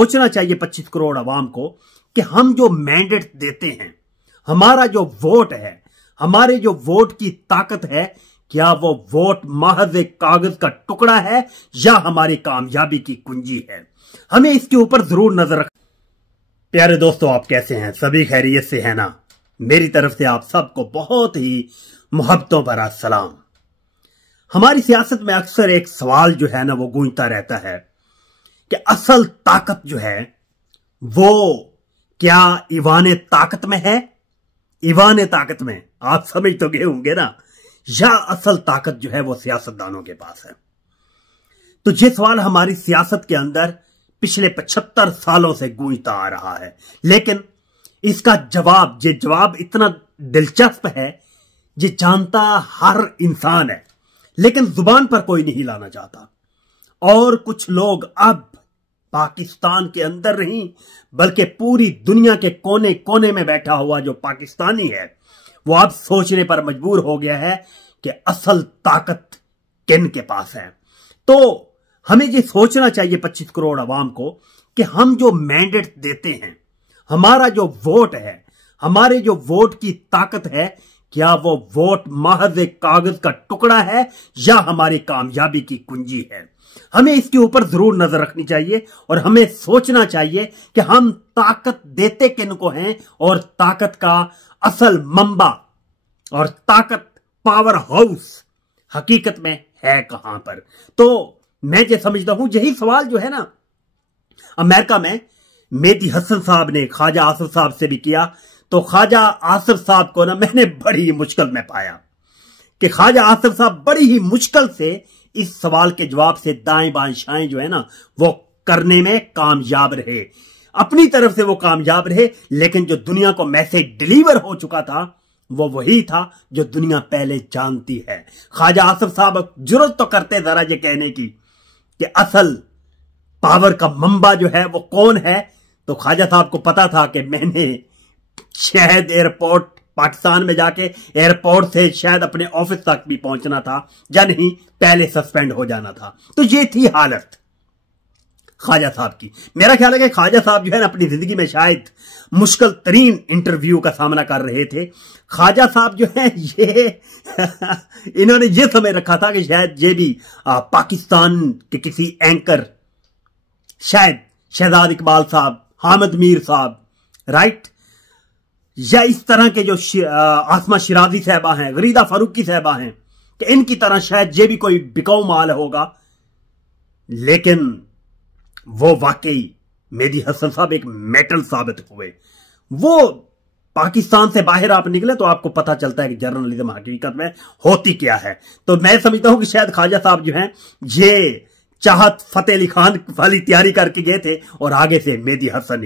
सोचना चाहिए 25 करोड़ अवाम को कि हम जो मैंडेट देते हैं, हमारा जो वोट है, हमारे जो वोट की ताकत है, क्या वो वोट महज एक कागज का टुकड़ा है या हमारी कामयाबी की कुंजी है। हमें इसके ऊपर जरूर नजर रख। प्यारे दोस्तों, आप कैसे हैं? सभी खैरियत से हैं ना? मेरी तरफ से आप सबको बहुत ही मोहब्बतों भरा सलाम। हमारी सियासत में अक्सर एक सवाल जो है ना वो गूंजता रहता है कि असल ताकत जो है वो क्या ईवान ताकत में है? ईवान ताकत में आप समझ तो गए होंगे ना, या असल ताकत जो है वो सियासतदानों के पास है। तो ये सवाल हमारी सियासत के अंदर पिछले 75 सालों से गूंजता आ रहा है, लेकिन इसका जवाब इतना दिलचस्प है, ये जानता हर इंसान है, लेकिन जुबान पर कोई नहीं लाना चाहता। और कुछ लोग अब पाकिस्तान के अंदर नहीं बल्कि पूरी दुनिया के कोने कोने में बैठा हुआ जो पाकिस्तानी है वो अब सोचने पर मजबूर हो गया है कि असल ताकत किन के पास है। तो हमें ये सोचना चाहिए 25 करोड़ अवाम को कि हम जो मैंडेट देते हैं, हमारा जो वोट है, हमारे जो वोट की ताकत है, क्या वो वोट महज एक कागज का टुकड़ा है या हमारी कामयाबी की कुंजी है। हमें इसके ऊपर जरूर नजर रखनी चाहिए और हमें सोचना चाहिए कि हम ताकत देते किनको हैं और ताकत का असल मंबा और ताकत पावर हाउस हकीकत में है कहां पर। तो मैं ये समझता हूं यही सवाल जो है ना अमेरिका में मेहदी हसन साहब ने ख्वाजा आसिफ साहब से भी किया। तो ख्वाजा आसिफ साहब को ना मैंने बड़ी ही मुश्किल में पाया कि ख्वाजा आसिफ साहब बड़ी ही मुश्किल से इस सवाल के जवाब से दाएं बाएं शाएं जो है ना वो करने में कामयाब रहे। अपनी तरफ से वो कामयाब रहे, लेकिन जो दुनिया को मैसेज डिलीवर हो चुका था वो वही था जो दुनिया पहले जानती है। ख्वाजा आसिफ साहब जरूरत तो करते जरा ये कहने की कि असल पावर का मंबा जो है वो कौन है। तो ख्वाजा साहब को पता था कि मैंने शायद एयरपोर्ट पाकिस्तान में जाके एयरपोर्ट से शायद अपने ऑफिस तक भी पहुंचना था या नहीं, पहले सस्पेंड हो जाना था। तो ये थी हालत ख्वाजा साहब की। मेरा ख्याल है कि ख्वाजा साहब जो है ना अपनी जिंदगी में शायद मुश्किल तरीन इंटरव्यू का सामना कर रहे थे। ख्वाजा साहब जो है ये इन्होंने ये समझ रखा था कि शायद ये भी पाकिस्तान के किसी एंकर, शायद शहजाद इकबाल साहब, हामिद मीर साहब, राइट, या इस तरह के जो आसमा शिराजी साहबा हैं, गरीदा फारूकी साहबा हैं, कि इनकी तरह शायद ये भी कोई बिकाऊ माल होगा। लेकिन वो वाकई मेहदी हसन साहब एक मेटल साबित हुए। वो पाकिस्तान से बाहर आप निकले तो आपको पता चलता है कि जर्नलिज्म हकीकत में होती क्या है। तो मैं समझता हूं कि शायद ख्वाजा साहब जो हैं ये चाहत फतेह अली खान वाली तैयारी करके गए थे और आगे से मेहदी हसन